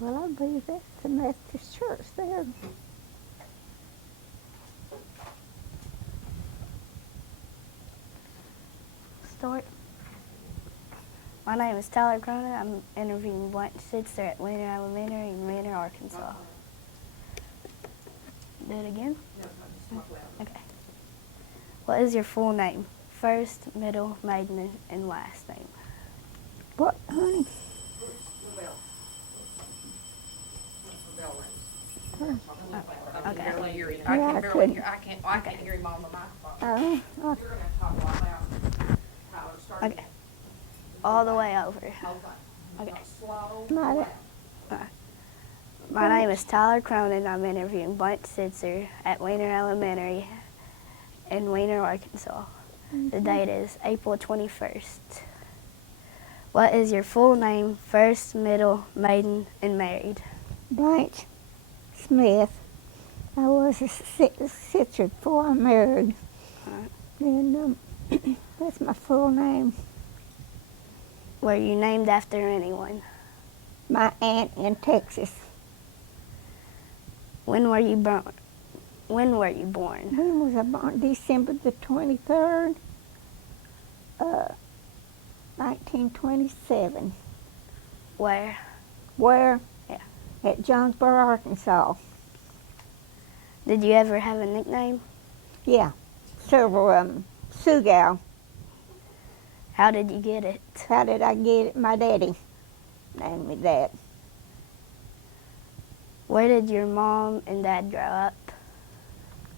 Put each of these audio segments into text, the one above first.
Well, I believe that's the Methodist church there. Story. My name is Tyler Cronin. I'm interviewing Blanche Sitzer at Wiener Elementary in Wiener, Arkansas. Do it again? Okay. What is your full name? First, middle, maiden, and last name. What, honey? Okay. I can't hear him on the microphone. You're gonna have to talk a lot louder. Tyler, start Okay. again. All the way over. Okay. Okay. Slow. Mighty. My name is Tyler Cronin. I'm interviewing Blanche Sitzer at Wiener Elementary in Wiener, Arkansas. The date is April 21st. What is your full name, first, middle, maiden, and married? Blanche Smith. I was a Sitzer before I married. And that's my full name. Were you named after anyone? My aunt in Texas. When were you born? When were you born? When was I born? December the 23rd, 1927. Where? Where? Yeah. At Jonesboro, Arkansas. Did you ever have a nickname? Yeah, several of them. Sugal. How did you get it? How did I get it? My daddy named me that. Where did your mom and dad grow up?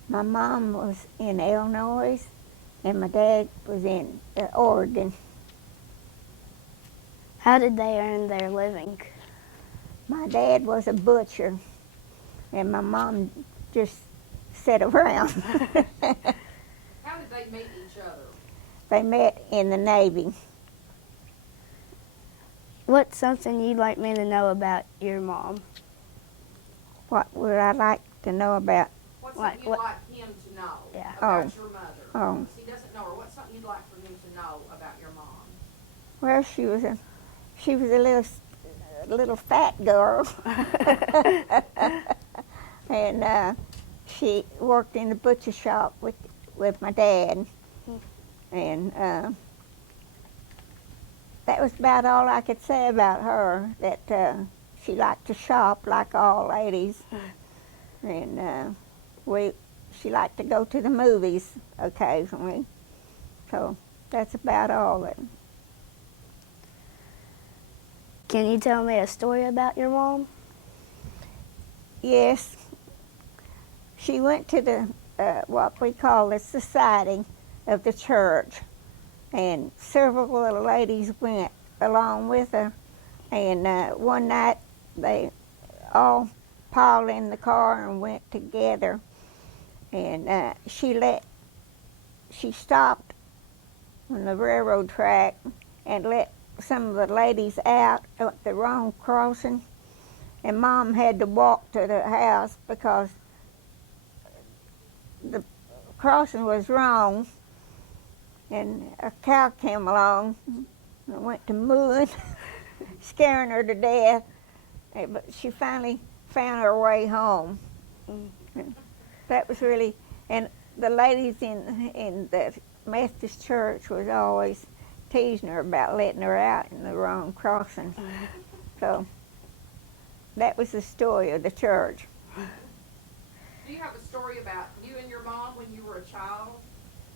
My mom was in Illinois, and my dad was in Oregon. How did they earn their living? My dad was a butcher, and my mom just sat around. How did they meet each other? They met in the Navy. What's something you'd like me to know about your mom? What would I like to know about? What's Like, something you'd like him to know Yeah. about your mother? Oh. Because he doesn't know her. What's something you'd like for him to know about your mom? Well, she was a little fat girl, and she worked in the butcher shop with my dad, and that was about all I could say about her. That she liked to shop like all ladies, and she liked to go to the movies occasionally. So that's about all that. Can you tell me a story about your mom? Yes. She went to the what we call the society of the church, and several little ladies went along with her. And one night they all piled in the car and went together. And she stopped on the railroad track and let some of the ladies out at the wrong crossing, and Mom had to walk to the house because the crossing was wrong, and a cow came along and went to mooing, scaring her to death, but she finally found her way home. That was really, and the ladies in the Methodist church was always teasing her about letting her out in the wrong crossing. So that was the story of the church. Do you have a story about you and your mom when you were a child?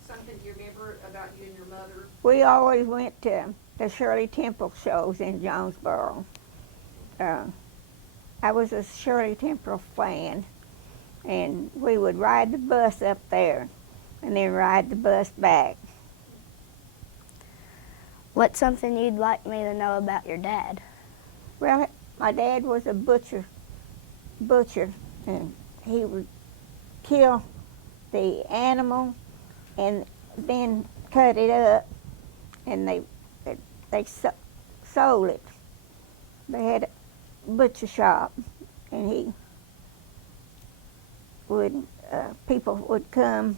Something you remember about you and your mother? We always went to the Shirley Temple shows in Jonesboro. I was a Shirley Temple fan, and we would ride the bus up there and then ride the bus back. What's something you'd like me to know about your dad? Well, my dad was a butcher, and he would kill the animal and then cut it up, and they sold it. They had a butcher shop, and he would people would come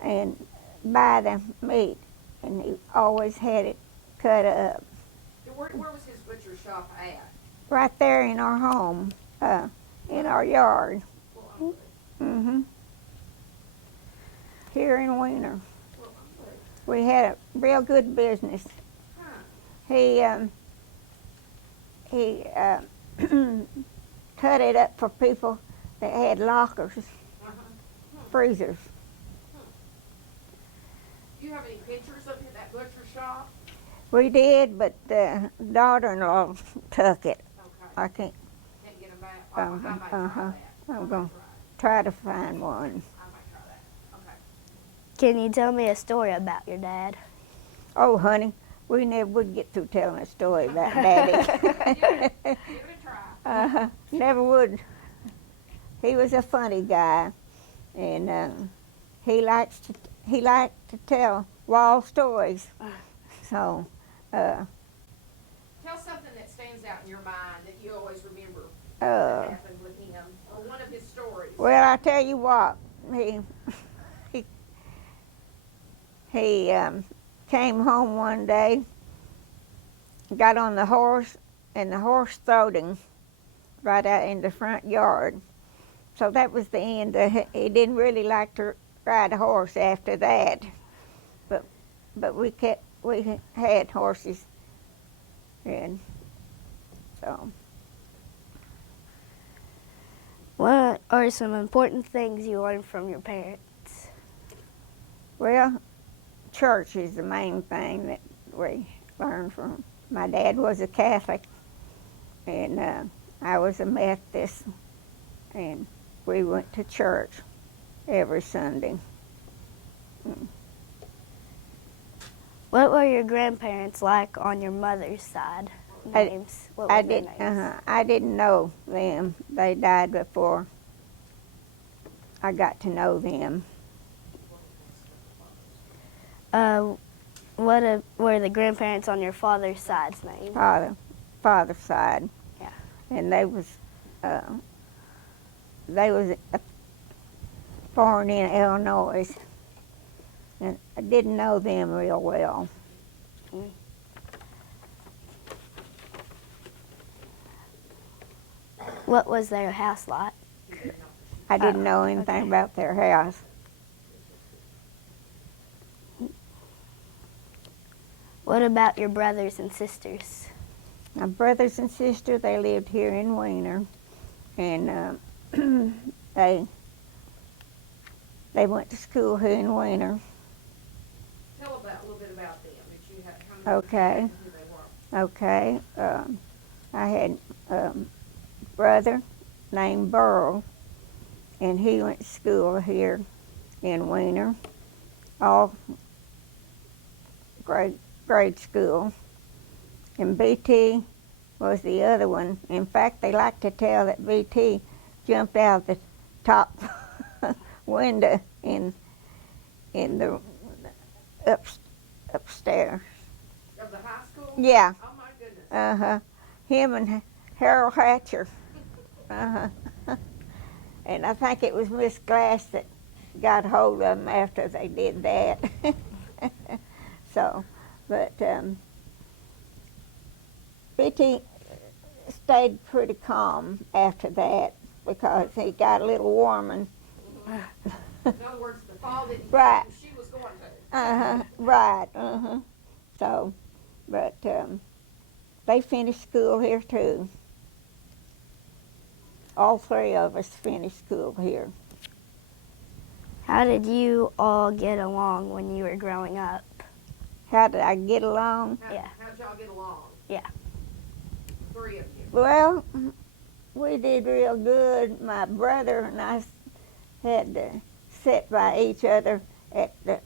and buy the meat, and he always had it cut up. Where was his butcher shop at? right there in our home, in our yard. Well, I'm good. Mm-hmm. Here in Wiener. Well, I'm good. We had a real good business. Huh. He cut it up for people that had lockers, Uh-huh. freezers. Do you have any pictures of that butcher shop? We did, but the daughter-in-law took it. Okay. I can't. Can't get them back? Oh, I might try Uh-huh. that. I I'm might gonna try try it. to find one. I might try that. Okay. Can you tell me a story about your dad? Oh, honey, we never would get through telling a story about Daddy. Give it a try. Never would. He was a funny guy, and he liked to tell wild stories. So, Tell something that stands out in your mind that you always remember that uh, happened with him, or one of his stories. well, I tell you what, he came home one day, got on the horse, and the horse throwed him right out in the front yard. So that was the end. He didn't really like to ride a horse after that, but we had horses, and so. What are some important things you learned from your parents? Well, church is the main thing that we learned from. My dad was a Catholic, and I was a Methodist, and we went to church every Sunday. What were your grandparents like on your mother's side? Names. What were their names? I didn't know them. They died before I got to know them. What were the grandparents on your father's side's names? Father's side. Yeah. And they was born in Illinois, and I didn't know them real well. What was their house like? I didn't know anything okay. about their house. What about your brothers and sisters? My brothers and sisters, they lived here in Wiener, and they went to school here in Wiener. Tell a little bit about them. If you have, how many Okay. and who they were. Okay, I had a brother named Burl, and he went to school here in Wiener, all grade school. And BT was the other one. In fact, they like to tell that BT jumped out the top window in the upstairs. Of the high school? Yeah. Oh my goodness. Uh-huh. Him and Harold Hatcher. Uh-huh. And I think it was Miss Glass that got hold of them after they did that. So, but BT stayed pretty calm after that because he got a little warming. In other words, the fall that Right. she was going to. Uh-huh. Right. Uh-huh. So, but they finished school here too. All three of us finished school here. How did you all get along when you were growing up? How did I get along? Yeah. How'd y'all get along? Yeah. Three of you. Well, we did real good. My brother and I had to sit by each other at the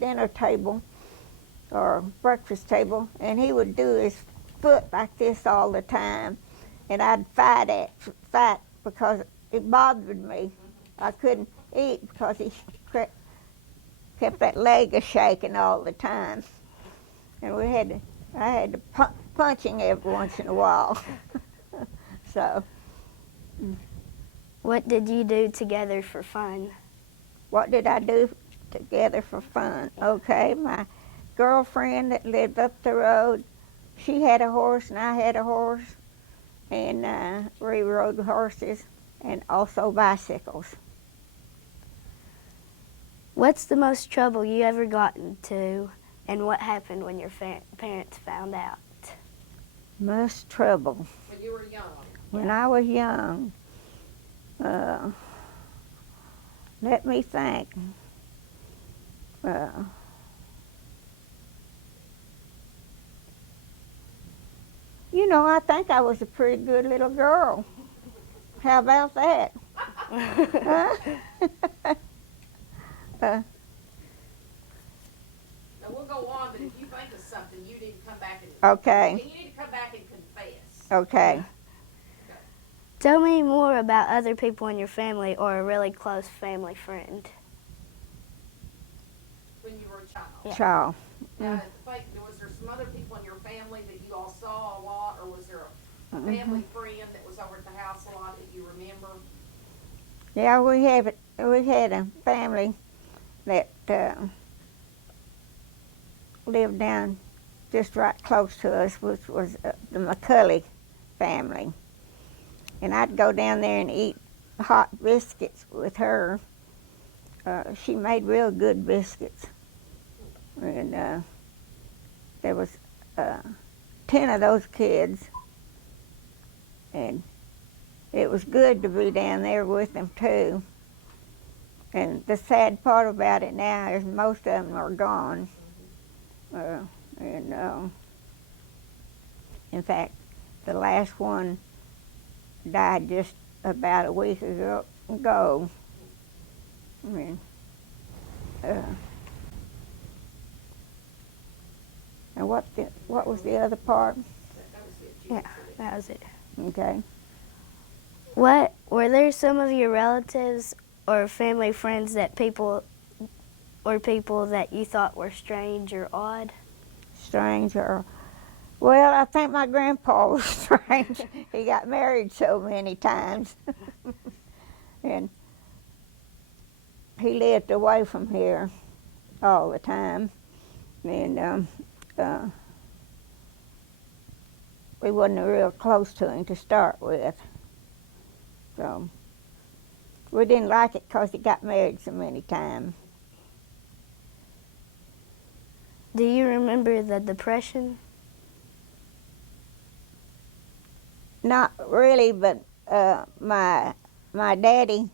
dinner table or breakfast table, and he would do his foot like this all the time, and I'd fight because it bothered me. I couldn't eat because he kept that leg a shaking all the time, and I had to punch him every once in a while. So, What did you do together for fun? what did I do together for fun? Okay, my girlfriend that lived up the road, she had a horse and I had a horse, and we rode horses and also bicycles. What's the most trouble you ever got into, and what happened when your parents found out? Most trouble. When you were young. When I was young, let me think. You know, I think I was a pretty good little girl. How about that? Huh? Now we'll go on, but if you think of something, you need to come back and Okay, you need to come back and confess. okay. Tell me more about other people in your family or a really close family friend. When you were a child. Yeah. Child. Was there some other people in your family that you all saw a lot, or was there a family friend that was over at the house a lot that you remember? Yeah, we had a family that lived down just right close to us, which was the McCulley family. And I'd go down there and eat hot biscuits with her. She made real good biscuits. And there was 10 of those kids. And it was good to be down there with them too. And the sad part about it now is most of them are gone. In fact, the last one died just about a week ago. I mean, and what was the other part? That was it. Yeah, that was it. Okay. What were there some of your relatives or family friends that people that you thought were strange or odd? Strange or, well, I think my grandpa was strange. He got married so many times. And he lived away from here all the time. And we wasn't real close to him to start with. So we didn't like it because he got married so many times. Do you remember the Depression? Not really, but my daddy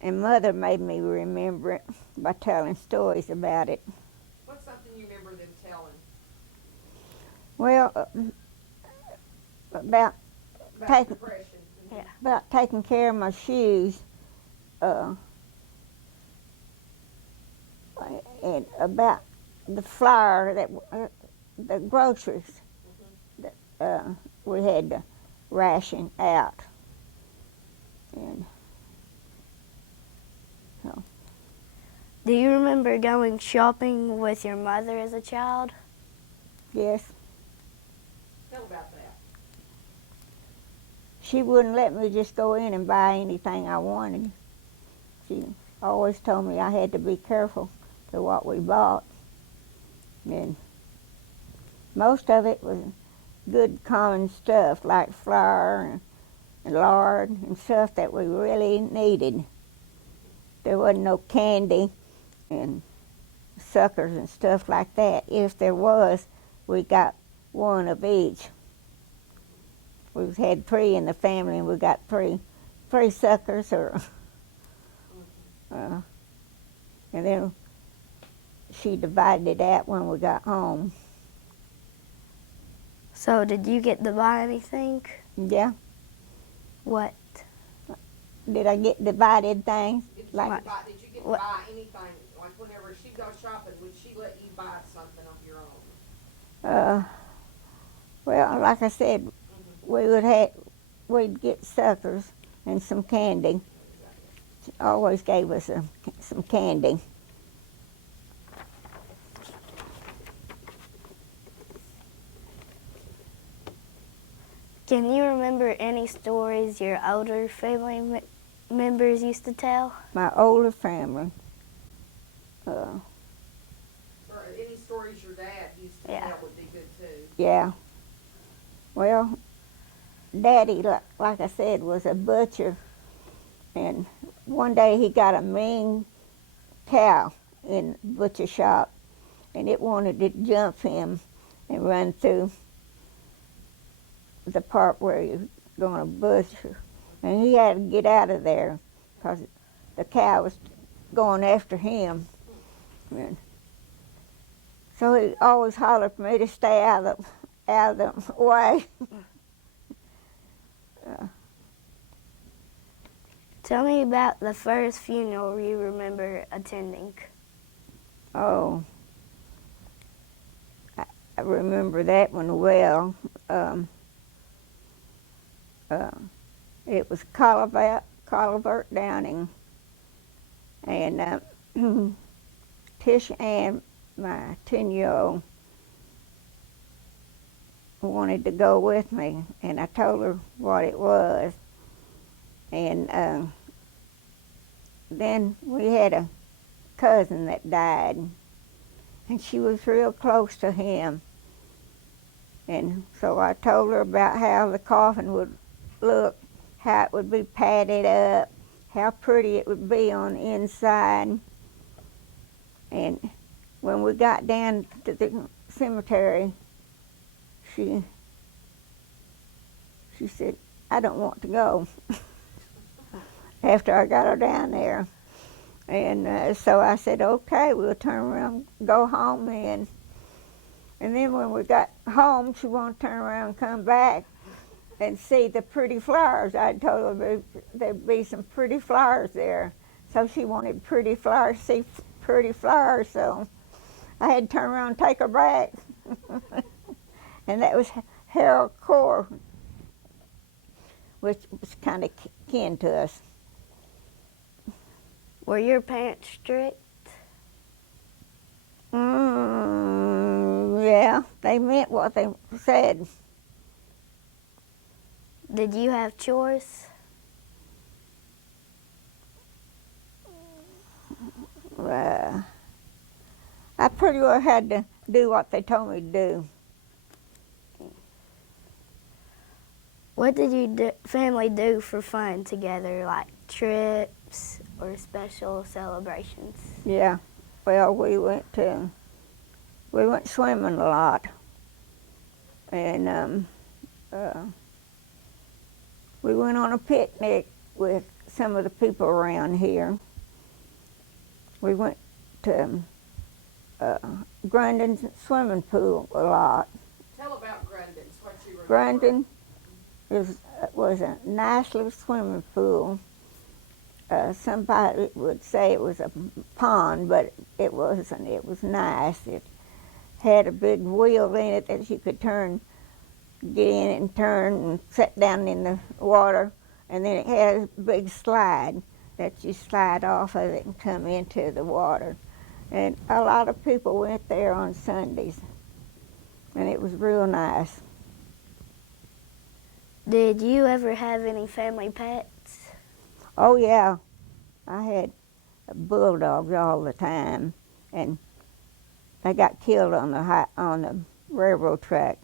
and mother made me remember it by telling stories about it. What's something you remember them telling? Well, about About depression. Yeah. about taking care of my shoes, and about the flour that the groceries that we had to ration out. And so, Do you remember going shopping with your mother as a child? yes, Tell about that. she wouldn't let me just go in and buy anything I wanted. She always told me I had to be careful to what we bought. And most of it was good common stuff like flour and lard and stuff that we really needed. There wasn't no candy and suckers and stuff like that. If there was, we got one of each. We've had 3 in the family, and we got three suckers, and then she divided it out when we got home. So did you get to buy anything? Yeah. What? Did I get divided things? Did you, Like, did you get to what- buy anything? Like whenever she goes shopping, would she let you buy something of your own? well, like I said, we'd get suckers and some candy. She always gave us some candy. Can you remember any stories your older family members used to tell? My older family. Or any stories your dad used to Yeah. tell would be good too. Yeah. Well, Daddy, like I said, was a butcher, and one day he got a mean cow in the butcher shop, and it wanted to jump him and run through the part where you're going to butcher. And he had to get out of there because the cow was going after him. And so he always hollered for me to stay out of the way. Tell me about the first funeral you remember attending. Oh, I remember that one well. It was Colivert Downing, and Tish Ann, my 10-year-old, wanted to go with me, and I told her what it was. And then we had a cousin that died, and she was real close to him. And so I told her about how the coffin would look, how it would be padded up, how pretty it would be on the inside. And when we got down to the cemetery, she said, "I don't want to go." After I got her down there. And so I said, "Okay, we'll turn around and go home then." And then when we got home, she wanted to turn around and come back and see the pretty flowers. I told her there'd be some pretty flowers there. So she wanted pretty flowers, see pretty flowers, so I had to turn around and take her back. And that was Harold Core, which was kind of kin to us. Were your parents strict? Yeah, they meant what they said. Did you have chores? I pretty well had to do what they told me to do. What did your family do for fun together, like trips or special celebrations? Yeah, well, we went swimming a lot, and we went on a picnic with some of the people around here. We went to Grundon's swimming pool a lot. Tell about Grundon's, what you remember. Grundon was a nice little swimming pool. Somebody would say it was a pond, but it wasn't. It was nice. It had a big wheel in it that you could get in and turn and sit down in the water, and then it had a big slide that you slide off of it and come into the water. And a lot of people went there on Sundays, and it was real nice. Did you ever have any family pets? Oh yeah, I had bulldogs all the time, and they got killed on the railroad track.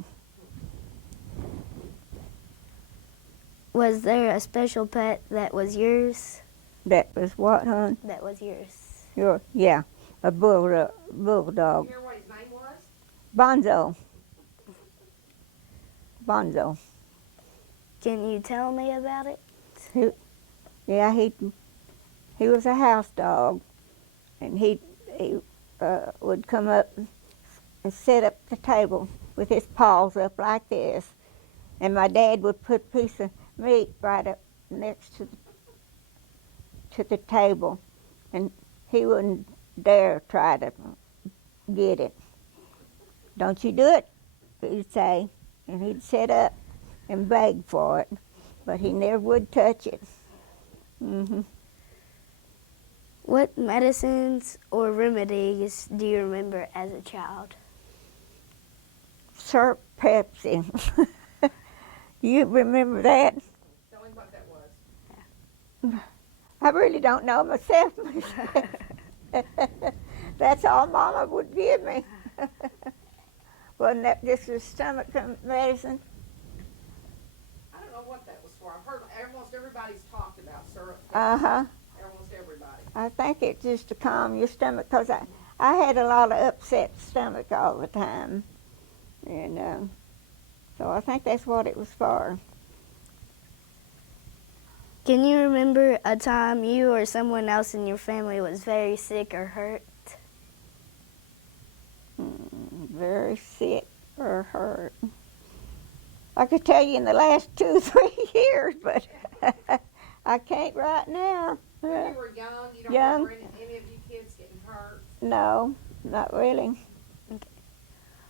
Was there a special pet that was yours? That was what, hon? That was yours. Yeah, a bulldog. You hear what his name was? Bonzo. Bonzo. Can you tell me about it? Yeah, he was a house dog, and he would come up and sit up at the table with his paws up like this, and my dad would put a piece of meat right up next to the table, and he wouldn't dare try to get it. "Don't you do it," he'd say, and he'd sit up and beg for it, but he never would touch it. Mm-hmm. What medicines or remedies do you remember as a child? Syrup Pepsi. You remember that? Tell me what that was. I really don't know myself. That's all Mama would give me. Wasn't that just a stomach medicine? everybody's talked about syrup. Uh-huh. Almost everybody. I think it's just to calm your stomach, because I had a lot of upset stomach all the time. And so I think that's what it was for. Can you remember a time you or someone else in your family was very sick or hurt? Very sick or hurt. I could tell you in the last 2 or 3 years, but I can't right now. When you were young, you don't Young. remember any of you kids getting hurt? No, not really.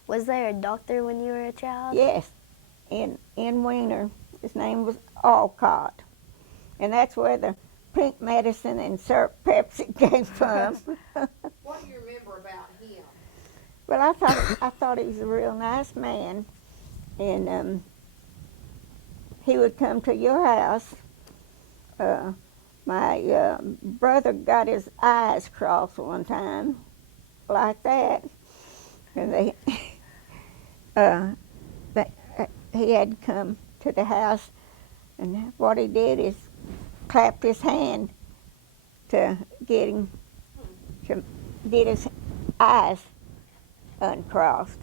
Was there a doctor when you were a child? Yes, in Wiener. His name was Alcott. And that's where the pink medicine and syrup Pepsi came from. What do you remember about him? Well, I thought he was a real nice man, and he would come to your house. My brother got his eyes crossed one time, like that, and he had to come to the house, and what he did is clapped his hand to get him to get his eyes uncrossed.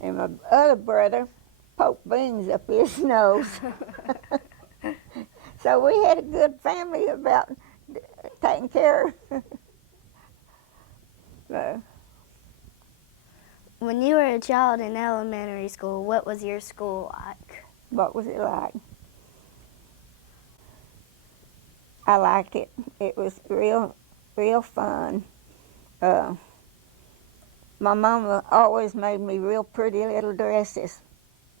And my other brother poked beans up his nose. So we had a good family about taking care of. When you were a child in elementary school, what was your school like? What was it like? I liked it. It was real fun. My mama always made me real pretty little dresses,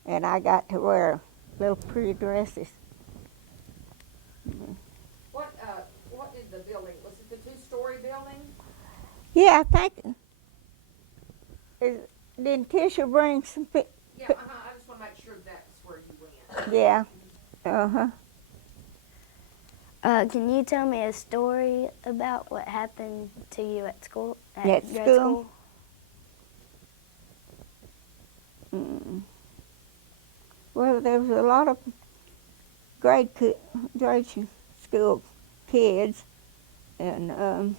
and I got to wear little pretty dresses. What did the building, was it the 2-story building? Yeah, I think. Didn't Tisha bring some? Yeah, I just want to make sure that's where you went. Yeah. Uh-huh. Can you tell me a story about what happened to you at school? At your school? Well, there was a lot of grade school kids, and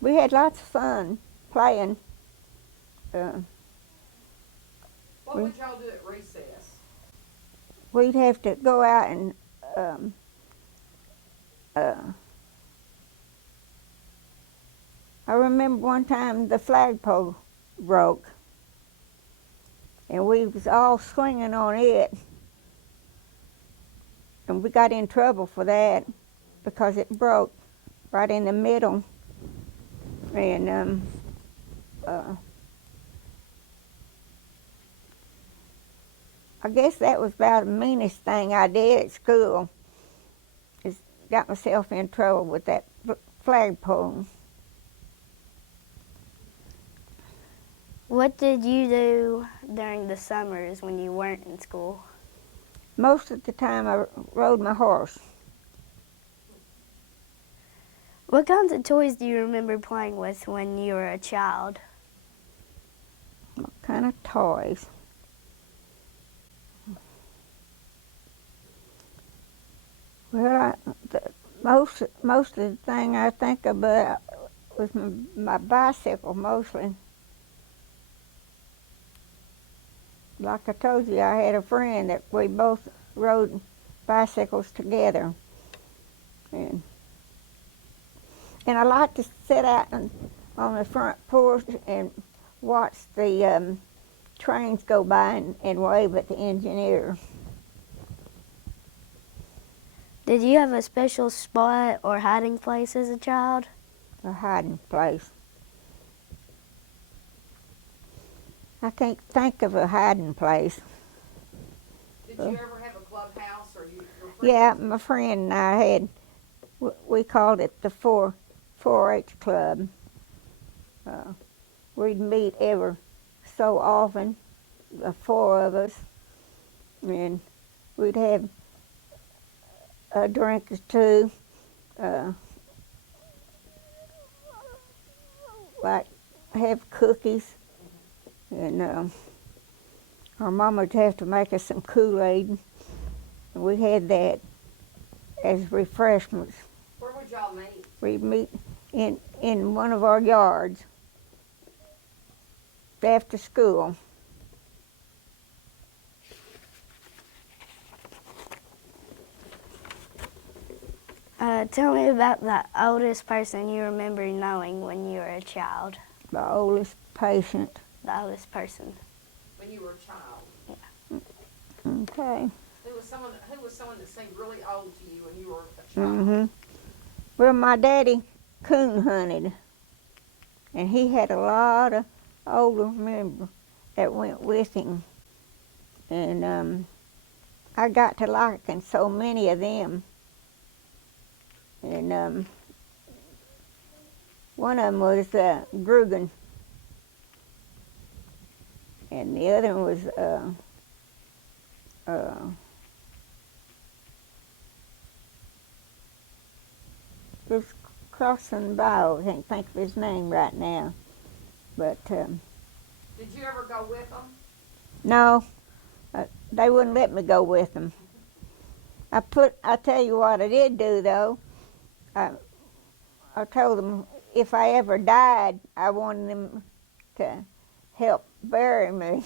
we had lots of fun playing. What would y'all do at recess? We'd have to go out and I remember one time the flagpole broke, and we was all swinging on it, and we got in trouble for that because it broke right in the middle, and I guess that was about the meanest thing I did at school, is got myself in trouble with that flagpole. What did you do during the summers when you weren't in school? Most of the time I rode my horse. What kinds of toys do you remember playing with when you were a child? What kind of toys? Well, most of the thing I think about was my bicycle mostly. Like I told you, I had a friend that we both rode bicycles together, and I like to sit out on the front porch and watch the trains go by and wave at the engineer. Did you have a special spot or hiding place as a child? A hiding place. I can't think of a hiding place. Did you ever have a clubhouse or your friends? Yeah, my friend and I had, we called it the 4-H club. We'd meet ever so often, the 4 of us, and we'd have a drink or two, like have cookies, and our mama would have to make us some Kool-Aid. And we had that as refreshments. Where would y'all meet? We'd meet in one of our yards after school. Tell me about the oldest person you remember knowing when you were a child. The oldest patient. The oldest person. When you were a child? Okay. Who was someone that seemed really old to you when you were a child? Mm-hmm. Well, my daddy coon hunted, and he had a lot of older members that went with him. And I got to liking so many of them. And one of them was Grugan, and the other one was was crossing by. I can't think of his name right now, but Did you ever go with them? no, they wouldn't let me go with them. I tell you what I did do though. I told them if I ever died, I wanted them to help bury me.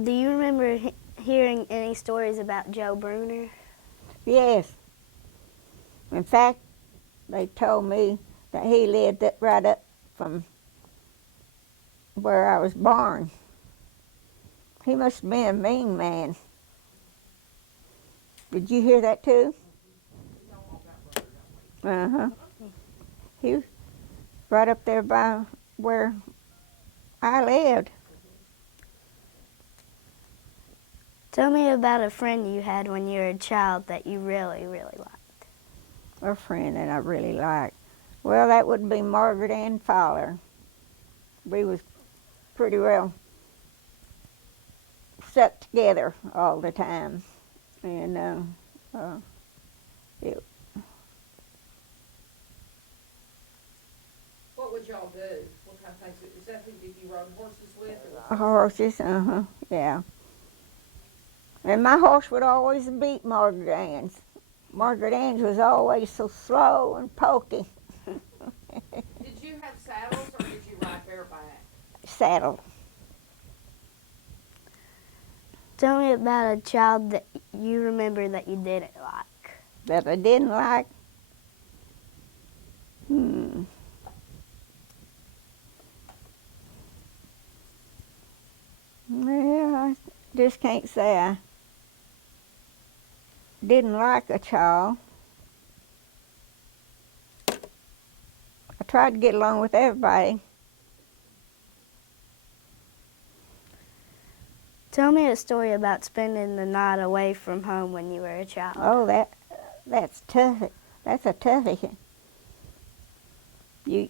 Do you remember hearing any stories about Joe Bruner? Yes. In fact, they told me that he lived right up from where I was born. He must have been a mean man. Did you hear that too? Uh-huh. He was right up there by where I lived. Tell me about a friend you had when you were a child that you really, really liked. A friend that I really liked. Well, that would be Margaret Ann Fowler. We was pretty well stuck together all the time. And What would y'all do? What kind of things? Is that who did you ride horses with? Or horses, yeah. And my horse would always beat Margaret Ann's. Margaret Ann's was always so slow and pokey. Did you have saddles or did you ride bareback? Saddle. Tell me about a child that you remember that you didn't like. That I didn't like? Well, I just can't say I didn't like a child. I tried to get along with everybody. Tell me a story about spending the night away from home when you were a child. Oh, that's tough. That's a toughie. You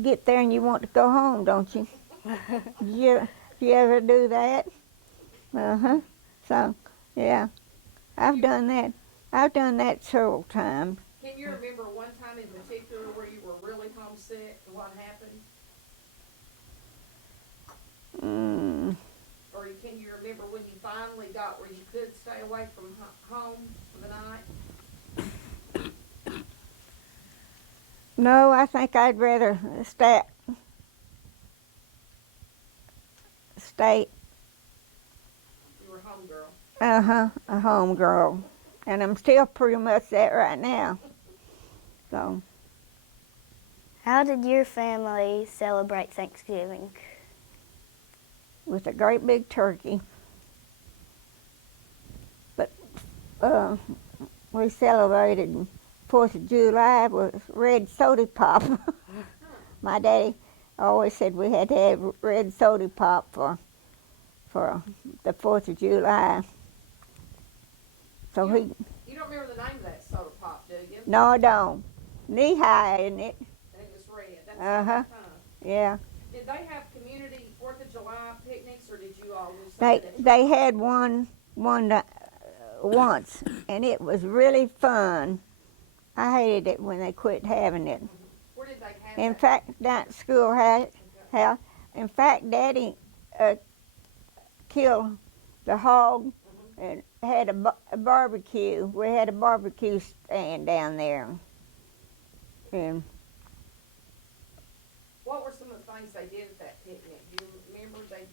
get there and you want to go home, don't you? You ever do that? Uh-huh. So, yeah, I've done that. I've done that several times. Can you remember one time in particular where you were really homesick and what happened? Or can you remember when you finally got where you could stay away from home for the night? No, I think I'd rather stay. You were home girl. A home girl, and I'm still pretty much that right now. So. How did your family celebrate Thanksgiving? With a great big turkey. But we celebrated 4th of July with red soda pop. My daddy always said we had to have red soda pop for the 4th of July. So You don't remember the name of that soda pop, do you? No, I don't. Knee high, isn't it? And it was red. That's Uh-huh. Yeah. Did they have community 4th of July picnics, or did you all do something? They had one once, and it was really fun. I hated it when they quit having it. Where did they have In that. fact, down at schoolhouse, house, in fact, Daddy killed the hog and had a barbecue. We had a barbecue stand down there. And What were some of the things they did at that picnic? Do you remember did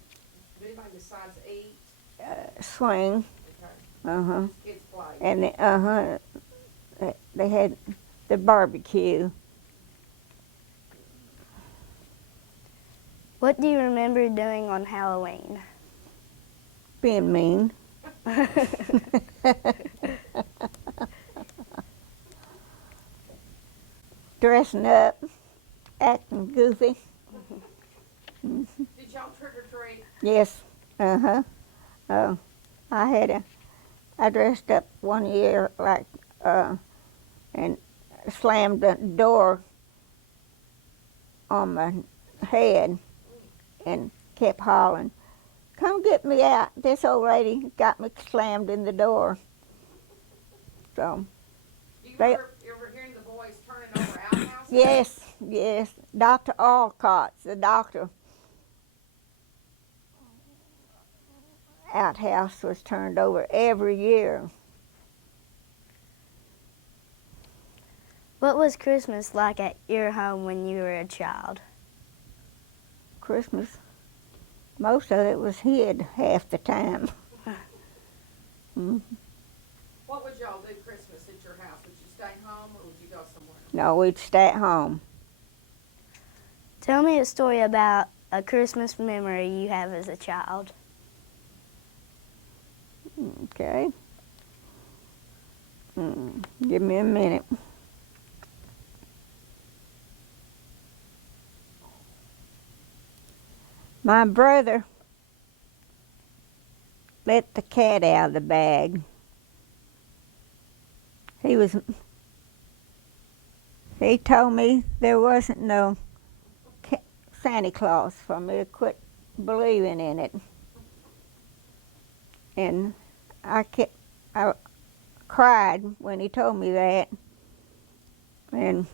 anybody besides eat? swing, Okay. uh-huh. Kids played. And they had the barbecue. What do you remember doing on Halloween? Being mean. Dressing up, acting goofy. Did y'all trick or treat? Yes, uh-huh. I dressed up one year like, and slammed the door on my head and kept hollering, "Come get me out." This old lady got me slammed in the door. So, Do you They- ever hearing the boys turning over outhouses? yes. Dr. Alcott's, the doctor, outhouse was turned over every year. What was Christmas like at your home when you were a child? Christmas, most of it was hid half the time. What would y'all do Christmas at your house? Would you stay home or would you go somewhere? No, we'd stay at home. Tell me a story about a Christmas memory you have as a child. Okay. Give me a minute. My brother let the cat out of the bag. He told me there wasn't no Santa Claus for me to quit believing in it. And I cried when he told me that. And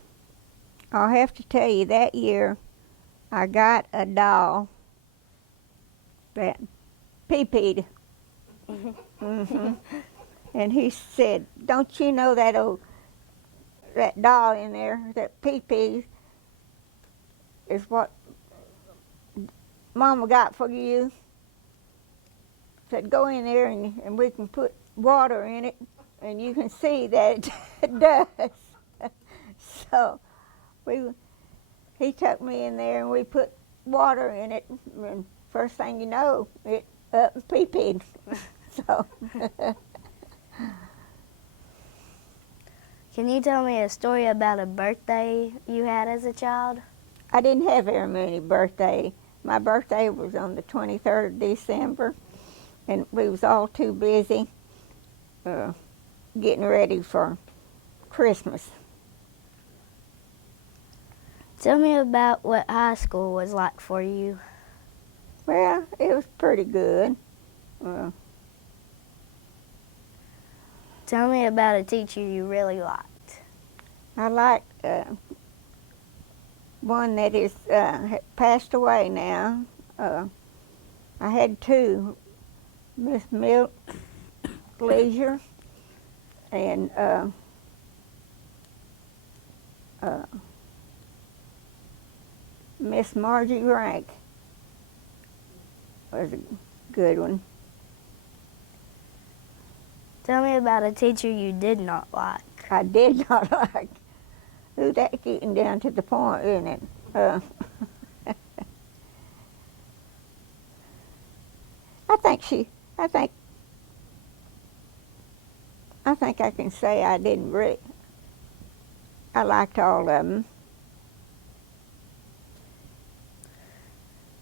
I'll have to tell you, that year I got a doll that pee-peed. And he said, "Don't you know that doll in there, that pee-pee, is what Mama got for you?" Said, "Go in there and we can put water in it and you can see that it does." So he took me in there and we put water in it, and first thing you know, it up and pee-peed. So Can you tell me a story about a birthday you had as a child? I didn't have very many birthdays. My birthday was on the 23rd of December, and we was all too busy getting ready for Christmas. Tell me about what high school was like for you. Well, it was pretty good. Tell me about a teacher you really liked. I liked one that is passed away now. I had two, Miss Milk Leisure and Miss Margie Rank was a good one. Tell me about a teacher you did not like. I did not like. Ooh, that's getting down to the point, isn't it? I think I can say I didn't really. I liked all of them.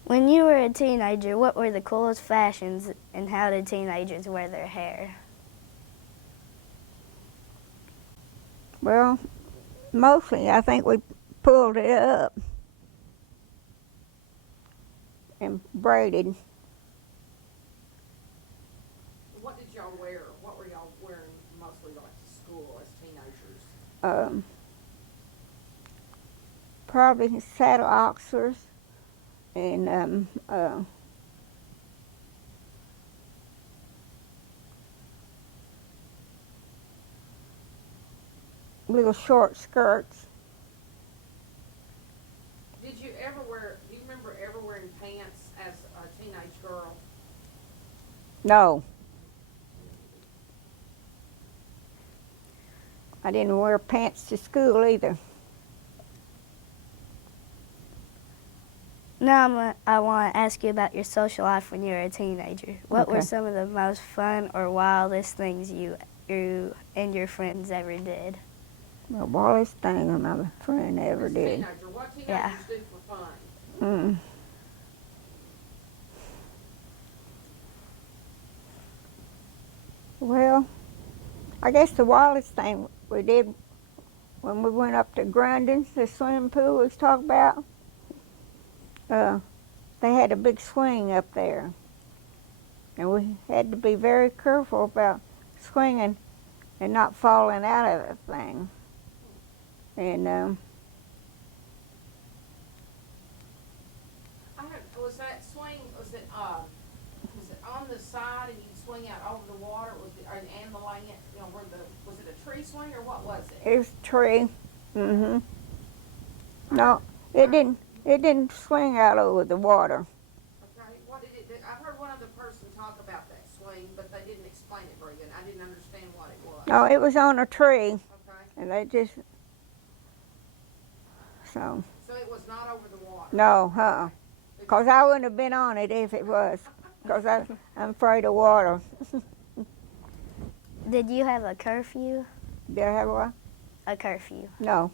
When you were a teenager, what were the coolest fashions and how did teenagers wear their hair? Well, mostly I think we pulled it up and braided. What did y'all wear? What were y'all wearing mostly like to school as teenagers? probably saddle oxers and little short skirts. Do you remember ever wearing pants as a teenage girl? No, I didn't wear pants to school either. Now I want to ask you about your social life when you were a teenager. What were Okay. some of the most fun or wildest things you and your friends ever did? The wildest thing my friend ever As a did. teenager, what teenagers Yeah. do for fun? Mm. Well, I guess the wildest thing we did when we went up to Grundon's, the swimming pool we was talking about, they had a big swing up there. And we had to be very careful about swinging and not falling out of the thing. And Was that swing, was it on the side and you'd swing out over the water? And the land, was it a tree swing or what was it? it was a tree. Mm-hmm. No, it didn't swing out over the water. Okay, what did it do? I heard one other person talk about that swing, but they didn't explain it very good. I didn't understand what it was. No, it was on a tree, Okay, and they just so so it was not over the water. no, because I wouldn't have been on it if it was, because I'm afraid of water. Did you have a curfew? Did I have what? A curfew. No.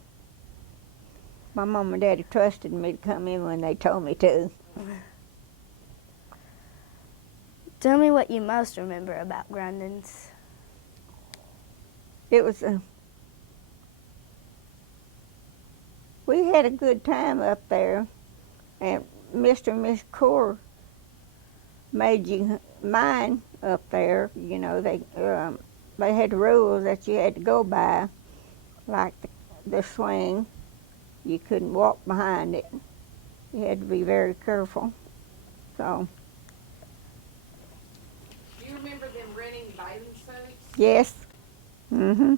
My mom and daddy trusted me to come in when they told me to. Tell me what you most remember about Grundon's. It was we had a good time up there, and Mr. and Miss Core made you mine up there. You know, they had rules that you had to go by, like the swing. You couldn't walk behind it. You had to be very careful. So, Do you remember them renting bathing suits? yes. Mm-hmm.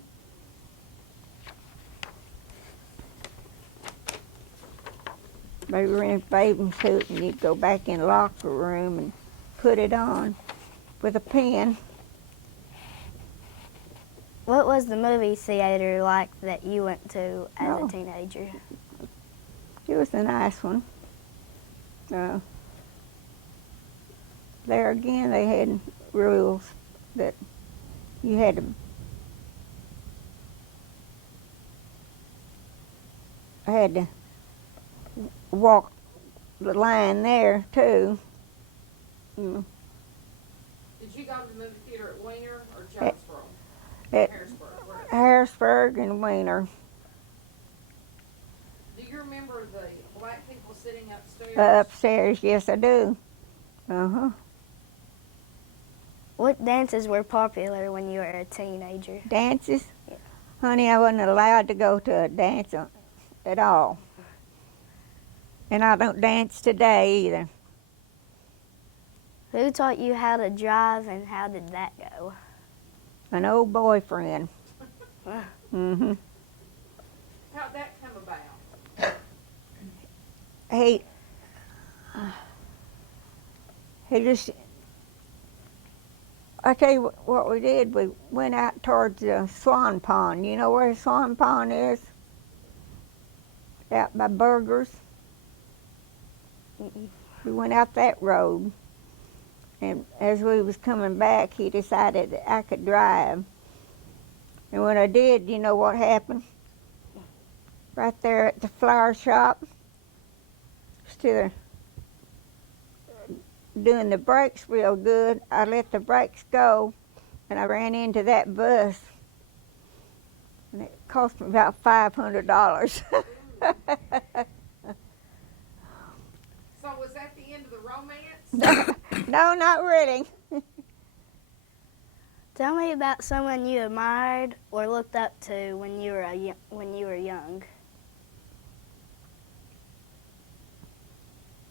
They were in a bathing suit, and you'd go back in the locker room and put it on with a pen. What was the movie theater like that you went to as Oh. a teenager? It was a nice one. There again, they had rules that you had to walk the line there too. Mm. Did you go to the movie theater at Wiener or Jonesboro? At Harrisburg. Where? Harrisburg and Wiener. Do you remember the black people sitting upstairs? Upstairs, yes I do. Uh-huh. What dances were popular when you were a teenager? Dances? Yeah. Honey, I wasn't allowed to go to a dance at all. And I don't dance today either. Who taught you how to drive and how did that go? An old boyfriend. Mm-hmm. How'd that come about? He just, I tell you what we did, we went out towards the Swan Pond. You know where the Swan Pond is? Out by Burgers. Mm-mm. We went out that road, and as we was coming back, he decided that I could drive. And when I did, you know what happened? Right there at the flower shop, still doing the brakes real good, I let the brakes go, and I ran into that bus, and it cost me about $500. So was that the end of the romance? No, not really. Tell me about someone you admired or looked up to when you were young.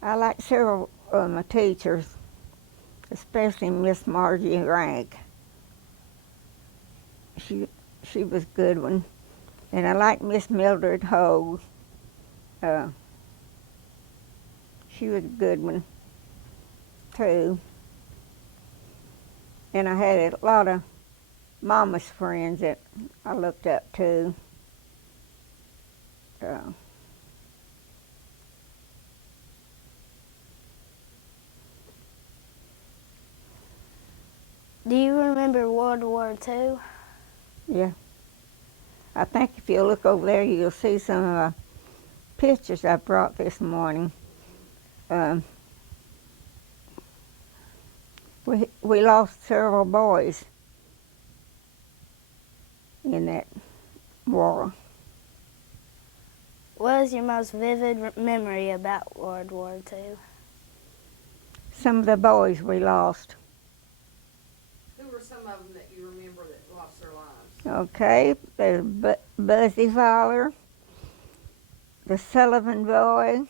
I like several of my teachers, especially Miss Margie Rank. She she was a good one. And I like Miss Mildred Hogue. Uh, she was a good one too. And I had a lot of mama's friends that I looked up to. Uh, Do you remember World War II? yeah. I think if you look over there, you'll see some of the pictures I brought this morning. Um, we lost several boys in that war. What is your most vivid memory about World War II? Some of the boys we lost. Who were some of them that you remember that lost their lives? Okay, there's Buzzy Fowler, the Sullivan boy,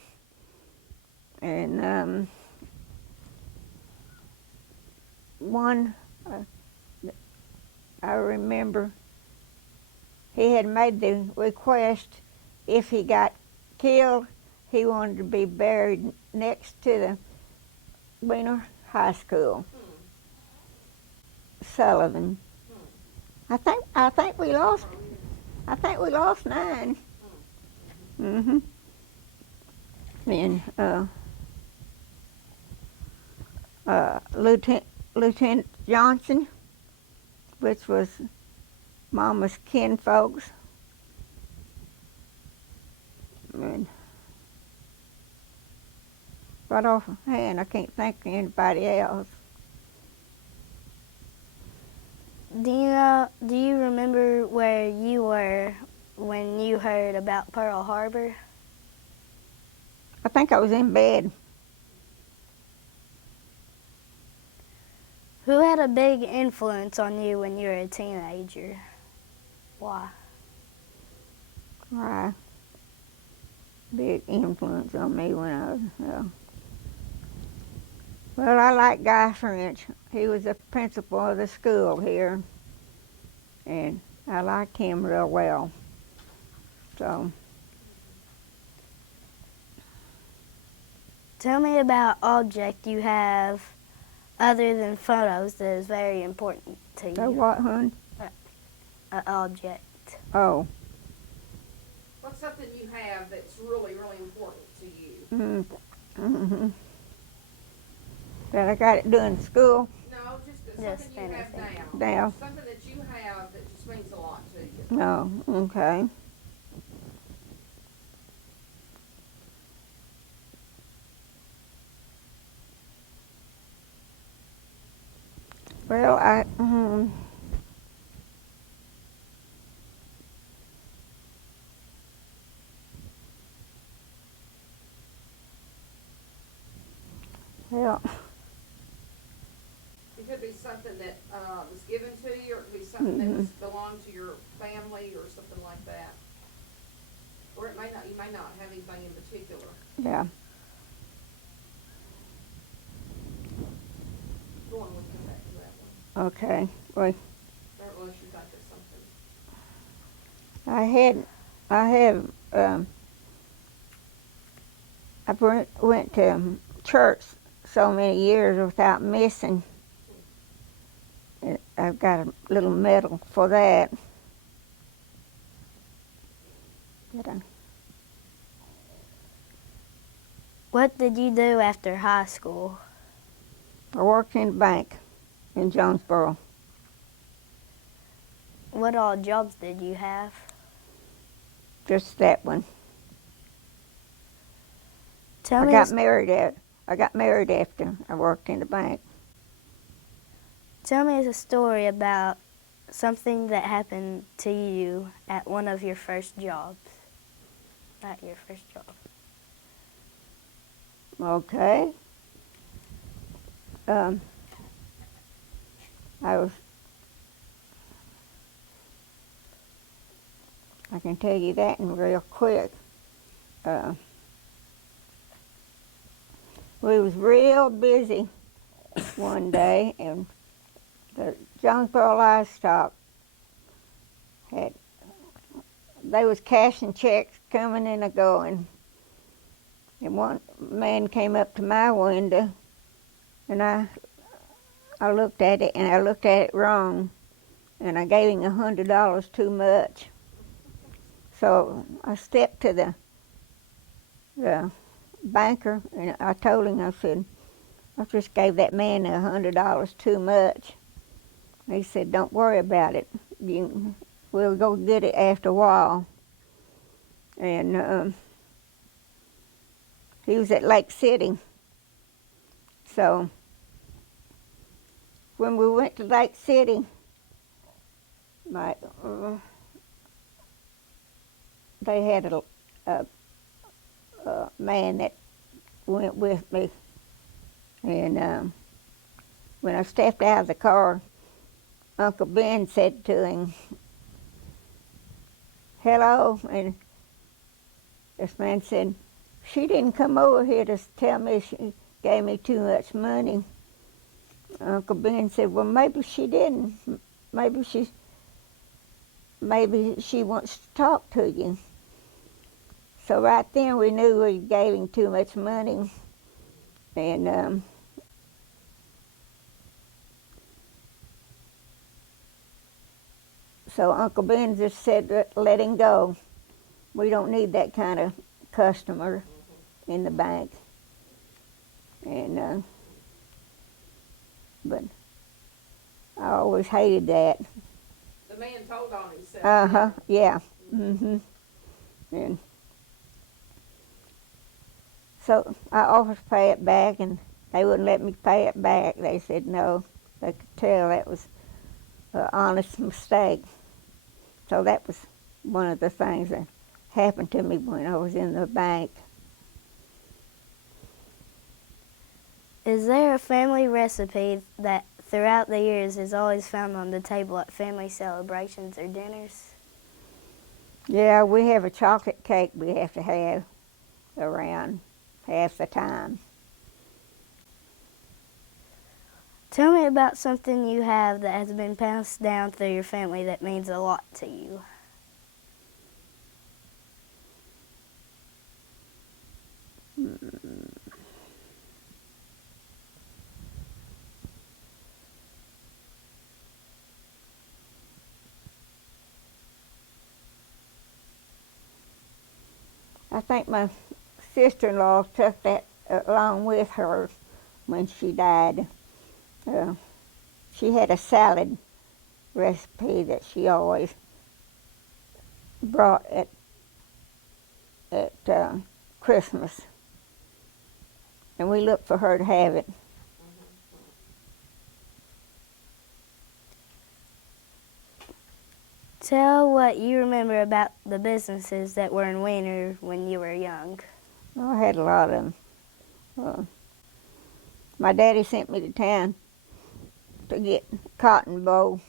and one I remember he had made the request if he got killed, he wanted to be buried next to the Wiener High School. Sullivan. I think we lost 9. Mhm. And Lieutenant Johnson, which was Mama's kinfolks. And right offhand, I can't think of anybody else. Do you remember where you were when you heard about Pearl Harbor? I think I was in bed. Who had a big influence on you when you were a teenager? Why? Right. Big influence on me when I was well, I like Guy French. He was the principal of the school here, and I liked him real well. So, Tell me about object you have other than photos that is very important to you. so what, hon? An object. Oh, What's something you have that's really, really important to you? mm-hmm. That I got it doing school. No, just Just something you have anything. now. Now. Something that you have that just means a lot to you. No, okay. Well, well, It could be something that was given to you, or it could be something that was belonged to your family, or something like that. Or it may not. You may not have anything in particular. yeah. Go on, we'll come back to that one. Okay. Well, Or unless you think of something. I went to church so many years without missing. I've got a little medal for that. What did you do after high school? I worked in a bank in Jonesboro. What all jobs did you have? Just that one. Tell I me got married after I worked in the bank. Tell me a story about something that happened to you at one of your first jobs. At your first job. Okay. I can tell you that in real quick. We was real busy one day, and the Jonesboro Livestock they was cashing checks coming and a-going. And one man came up to my window, and I looked at it, and I looked at it wrong, and I gave him $100 too much. So I stepped to the banker, and I told him, I said, I just gave that man $100 too much. He said, don't worry about it. We'll go get it after a while. And he was at Lake City. So when we went to Lake City, they had a man that went with me. And when I stepped out of the car, Uncle Ben said to him, hello, and this man said, she didn't come over here to tell me she gave me too much money. Uncle Ben said, well, maybe she didn't. Maybe she wants to talk to you. So right then we knew we gave him too much money. And so Uncle Ben just said, let him go. We don't need that kind of customer in the bank. And but I always hated that. The man told on himself. Uh-huh, yeah. Mm-hmm. And so I offered to pay it back, and they wouldn't let me pay it back. They said no. They could tell that was an honest mistake. So that was one of the things that happened to me when I was in the bank. Is there a family recipe that throughout the years is always found on the table at family celebrations or dinners? Yeah, we have a chocolate cake we have to have around half the time. Tell me about something you have that has been passed down through your family that means a lot to you. I think my sister-in-law took that along with her when she died. She had a salad recipe that she always brought at Christmas, and we looked for her to have it. Tell what you remember about the businesses that were in Weiner when you were young. Oh, I had a lot of them. My daddy sent me to town to get cotton boll,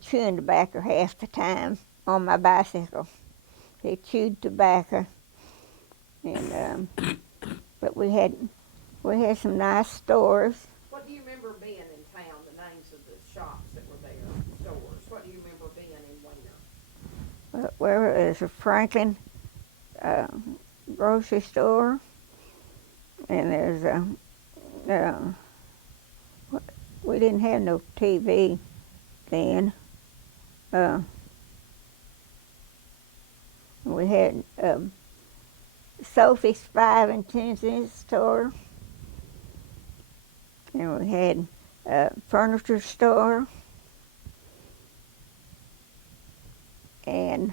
chewing tobacco half the time on my bicycle. He chewed tobacco, and but we had some nice stores. What do you remember being in town, the names of the shops that were there, stores? What do you remember being in Weiner? Where there's a Franklin grocery store, and there's we didn't have no TV then. We had Sophie's 5 and 10 cent store, and we had a furniture store, and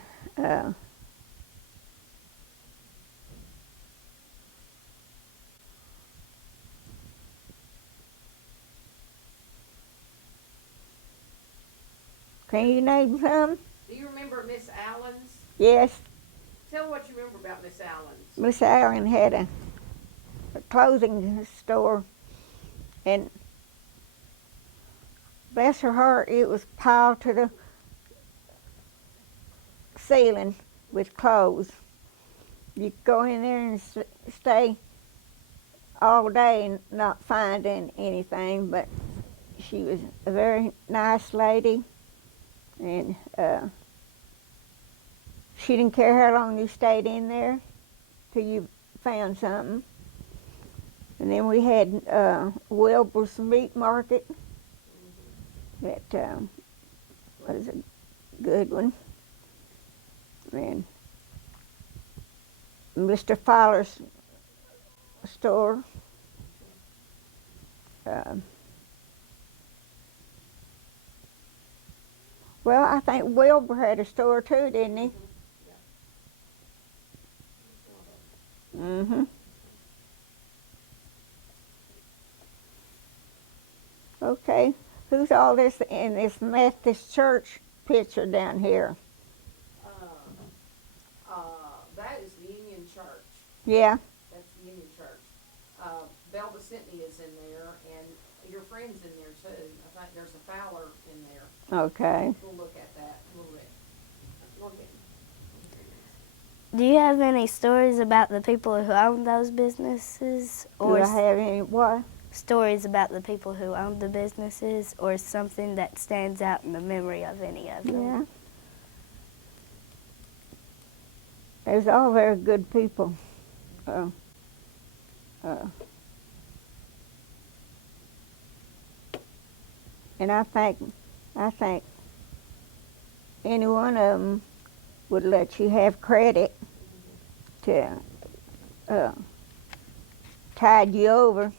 can you name some? Do you remember Miss Allen's? Yes. Tell what you remember about Miss Allen's. Miss Allen had a clothing store, and bless her heart, it was piled to the ceiling with clothes. You go in there and stay all day not finding anything, but she was a very nice lady, and she didn't care how long you stayed in there till you found something. And then we had Wilbur's Meat Market. That was a good one. And Mr. Fowler's store. Well, I think Wilbur had a store too, didn't he? Mm-hmm. Okay. Who's all this in this Methodist church picture down here? That is the Union Church. Yeah. That's the Union Church. Belva Sitney is in there, and your friend's in there too. I think there's a Fowler in there. Okay. We'll look at that a little bit. Look at Do you have any stories about the people who own those businesses, Do or I have any what? stories about the people who own the businesses, or something that stands out in the memory of any of them? Yeah. They was all very good people. And I think any one of them would let you have credit to tide you over.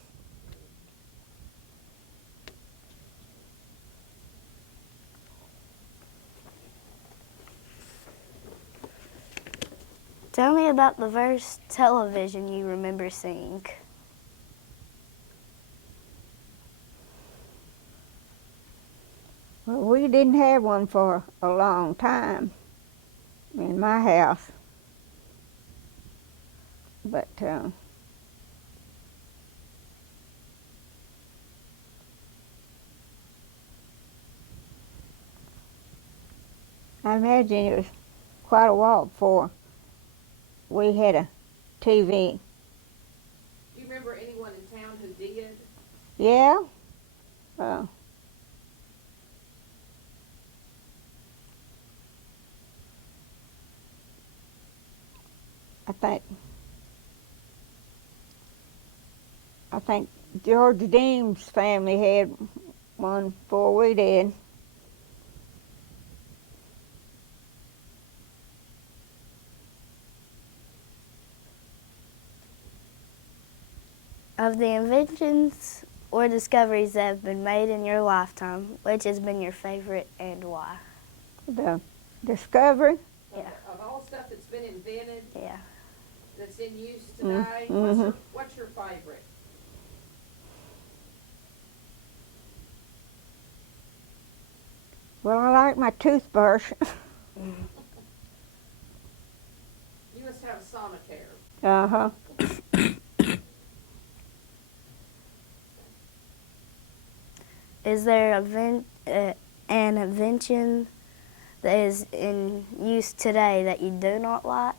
Tell me about the first television you remember seeing. Well, we didn't have one for a long time in my house, but I imagine it was quite a while before we had a TV. Do you remember anyone in town who did? Yeah. I think George Deems' family had one before we did. Of the inventions or discoveries that have been made in your lifetime, which has been your favorite and why? The Discovery. Yeah. Of all stuff that's been invented, Yeah. that's in use today, Mm-hmm. what's your favorite? Well, I like my toothbrush. You must have a Sonicare. Uh-huh. Is there an invention that is in use today that you do not like?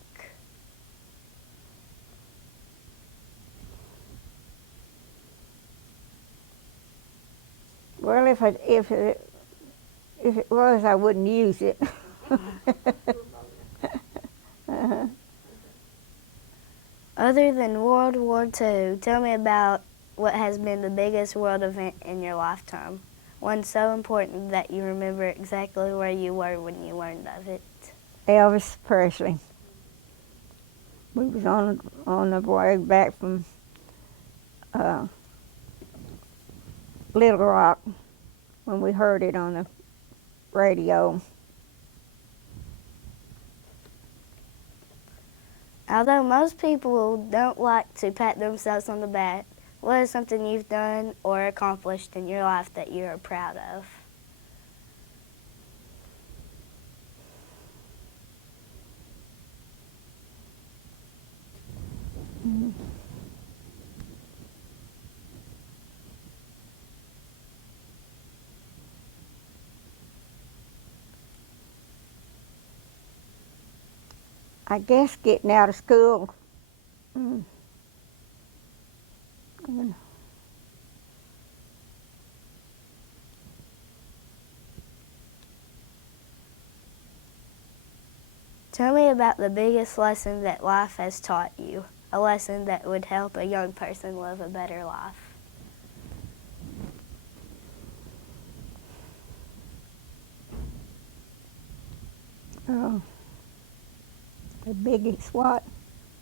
Well, if it was, I wouldn't use it. Uh-huh. Other than World War II, tell me about what has been the biggest world event in your lifetime. One so important that you remember exactly where you were when you learned of it. Elvis Presley. We was on the way back from Little Rock when we heard it on the radio. Although most people don't like to pat themselves on the back, what is something you've done or accomplished in your life that you are proud of? Mm-hmm. I guess getting out of school. Tell me about the biggest lesson that life has taught you, a lesson that would help a young person live a better life. Oh, the biggest what?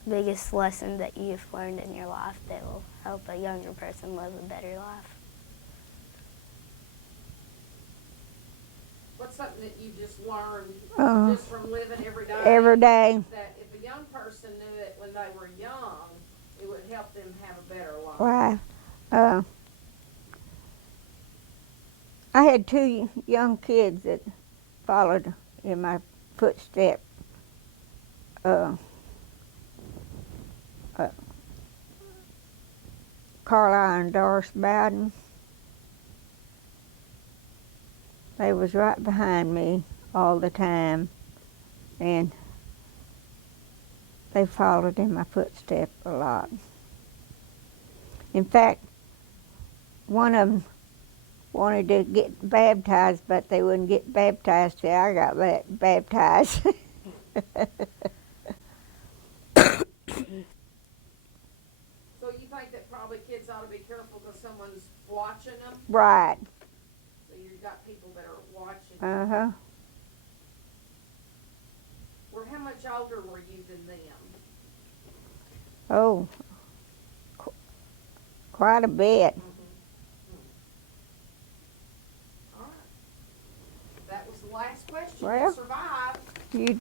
Biggest lesson that you've learned in your life that will help a younger person live a better life. What's something that you just learned Uh, just from living every day? Every day. That if a young person knew it when they were young, it would help them have a better life. Why? I had two young kids that followed in my footsteps. Carlisle and Doris Bowden. They was right behind me all the time, and they followed in my footsteps a lot. In fact, one of them wanted to get baptized, but they wouldn't get baptized till I got baptized. So you think that probably kids ought to be careful because someone's watching them? Right. So you've got people that are watching. Uh-huh. How much older were you than them? Oh, quite a bit. All right. That was the last question. Well, You survived. You